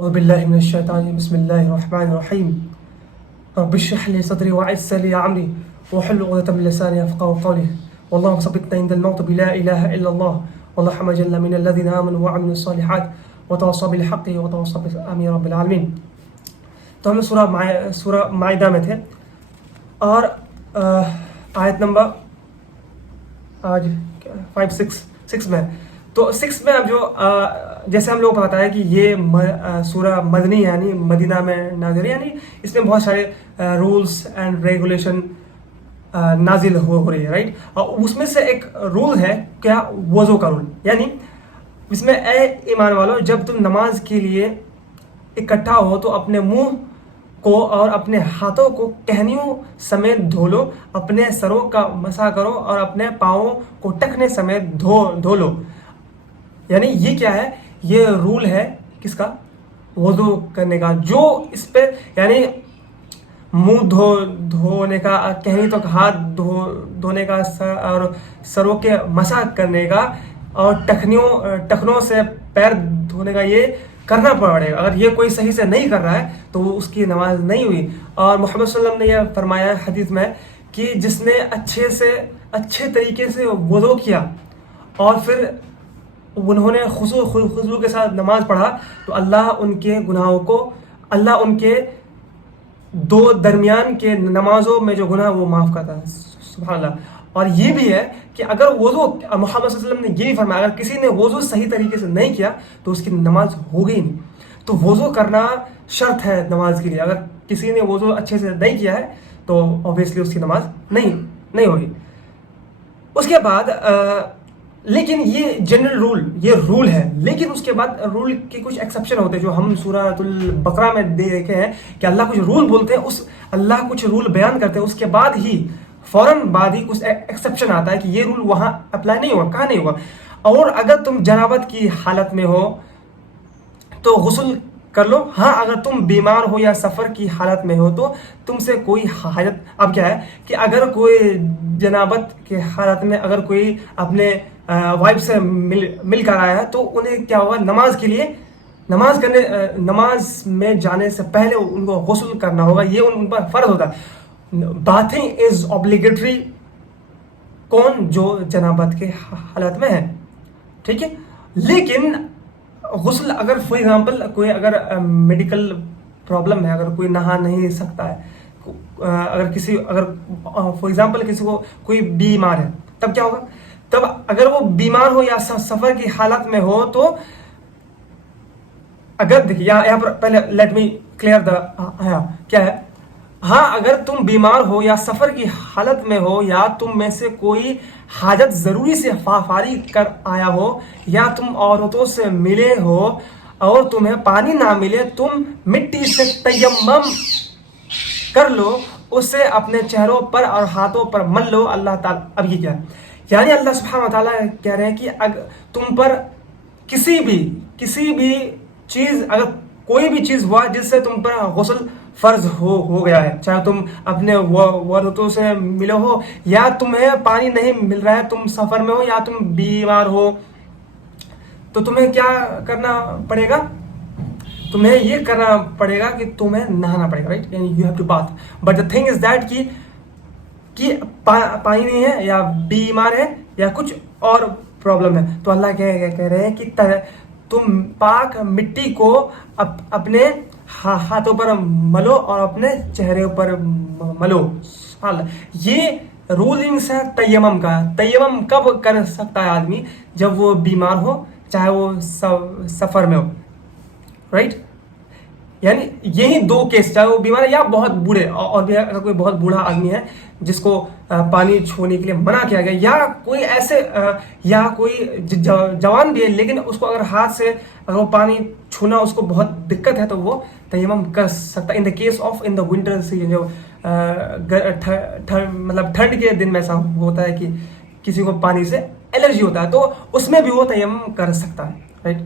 أعوذ بالله من الشيطان بسم الله الرحمن الرحيم رب اشرح لي صدري ويسر لي أمري واحلل عقدة من لساني يفقهوا قولي واللهم ثبتنا عند الموت بلا إله إلا الله واللهم اجعلنا من الذين آمنوا وعملوا الصالحات وتواصوا بالحق وتواصوا بالآمين رب العالمين. تو ہم لوگ سورہ مائدہ میں تھے اور آیت نمبر آج 6 میں. تو 6 میں اب جو جیسے ہم لوگوں کو پتا ہے کہ یہ سورہ مدنی یعنی مدینہ میں نازل ہے، یعنی اس میں بہت سارے رولس اینڈ ریگولیشن نازل ہو رہی ہے، رائٹ. اور اس میں سے ایک رول ہے کیا؟ وضو کا رول. یعنی اس میں اے ایمان والو، جب تم نماز کے لیے اکٹھا ہو تو اپنے منہ کو اور اپنے ہاتھوں کو کہنیوں سمیت دھو لو، اپنے سروں کا مسح کرو اور اپنے پاؤں کو ٹخنے سمیت دھو لو. یعنی یہ کیا ہے؟ یہ رول ہے کس کا؟ وضو کرنے کا. جو اس پہ یعنی منہ دھونے کا، کہنی تک ہاتھ دھونے کا اور سروں کے مسح کرنے کا اور ٹخنوں سے پیر دھونے کا، یہ کرنا پڑے گا. اگر یہ کوئی صحیح سے نہیں کر رہا ہے تو وہ اس کی نماز نہیں ہوئی. اور محمد صلی اللہ علیہ وسلم نے یہ فرمایا حدیث میں کہ جس نے اچھے طریقے سے وضو کیا اور پھر انہوں نے خضوع کے ساتھ نماز پڑھا تو اللہ ان کے گناہوں کو، اللہ ان کے دو درمیان کے نمازوں میں جو گناہ وہ معاف کرتا ہے. سبحان اللہ. اور یہ بھی ہے کہ اگر وضو، محمد صلی اللہ علیہ وسلم نے یہ بھی فرمایا اگر کسی نے وضو صحیح طریقے سے نہیں کیا تو اس کی نماز ہوگی ہی نہیں. تو وضو کرنا شرط ہے نماز کے لیے. اگر کسی نے وضو اچھے سے نہیں کیا ہے تو اوبیسلی اس کی نماز نہیں ہوگی. اس کے بعد لیکن یہ جنرل رول، یہ رول ہے. لیکن اس کے بعد رول کے کچھ ایکسیپشن ہوتے ہیں جو ہم سورۃ البقرہ میں دیکھے ہیں کہ اللہ کچھ رول بولتے ہیں، اللہ کچھ رول بیان کرتے ہیں، اس کے بعد ہی فوراً بعد ہی کچھ ایکسیپشن آتا ہے کہ یہ رول وہاں اپلائی نہیں ہوگا. کہاں نہیں ہوگا؟ اور اگر تم جنابت کی حالت میں ہو تو غسل کر لو. ہاں اگر تم بیمار ہو یا سفر کی حالت میں ہو تو تم سے کوئی حاجت. اب کیا ہے کہ اگر کوئی جنابت کے حالت میں اگر کوئی اپنے وائف سے مل کر آیا ہے تو انہیں کیا ہوگا؟ نماز میں جانے سے پہلے ان کو غسل کرنا ہوگا. یہ ان پر فرض ہوتا ہے. باتھنگ از obligatory. کون؟ جو جنابت کے حالت میں ہے، ٹھیک ہے. لیکن غسل اگر فار ایگزامپل کوئی اگر میڈیکل پرابلم ہے، اگر کوئی نہا نہیں سکتا ہے، اگر فار ایگزامپل کسی کو کوئی بیمار ہے، تب کیا ہوگا؟ تب اگر وہ بیمار ہو یا سفر کی حالت میں ہو تو اگر دیکھیے یہاں پر پہلے لیٹ می کلیئر کیا ہے. ہاں اگر تم بیمار ہو یا سفر کی حالت میں ہو یا تم میں سے کوئی حاجت ضروری سے فارغ کر آیا ہو یا تم عورتوں سے ملے ہو اور تمہیں پانی نہ ملے، تم مٹی سے تیمم کر لو، اسے اپنے چہروں پر اور ہاتھوں پر مل لو. اللہ تعالیٰ اب یہ کیا ہے؟ یعنی اللہ سبحانہ و تعالیٰ کہہ رہے ہیں کہ اگر تم پر کسی بھی چیز، اگر کوئی بھی چیز ہوا جس سے تم پر غسل فرض ہو گیا ہے، چاہے تم اپنے عورتوں سے ملو ہو یا تمہیں پانی نہیں مل رہا ہے، تم سفر میں ہو یا تم بیمار ہو، تو تمہیں کیا کرنا پڑے گا؟ تمہیں یہ کرنا پڑے گا کہ تمہیں نہانا پڑے گا، رائٹ. یعنی you have to bath. But the thing is that کہ پانی نہیں ہے یا بیمار ہے یا کچھ اور پرابلم ہے، تو اللہ کہہ رہے ہیں کہ تم پاک مٹی کو اپنے ہاتھوں پر ملو اور اپنے چہرے پر ملو. یہ رولنگس ہے تیمم کا. تیمم کب کر سکتا ہے آدمی؟ جب وہ بیمار ہو، چاہے وہ سفر میں ہو، رائٹ. یعنی یہی دو کیس، چاہے وہ بیمار ہے یا بہت بوڑھے. اور بھی اگر کوئی بہت بوڑھا آدمی ہے جس کو پانی چھونے کے لیے منع کیا گیا، یا کوئی ایسے یا کوئی جوان بھی ہے لیکن اس کو اگر ہاتھ سے اگر وہ پانی چھونا اس کو بہت دقت ہے تو وہ تیمم کر سکتا ہے. In the case of in the winter season, جو مطلب ٹھنڈ کے دن میں ایسا ہوتا ہے کہ کسی کو پانی سے الرجی ہوتا ہے تو اس میں بھی وہ تیمم کر سکتا ہے، رائٹ.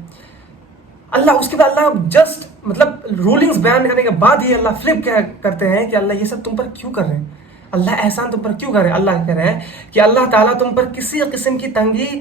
اللہ اس کے بعد اللہ جسٹ مطلب رولنگز بیان کرنے کے بعد ہی اللہ فلپ کیا کرتے ہیں کہ اللہ یہ سب تم پر کیوں کر رہے ہیں؟ اللہ احسان تم پر کیوں کر رہے ہیں؟ اللہ کہہ رہے ہیں کہ اللہ تعالیٰ تم پر کسی قسم کی تنگی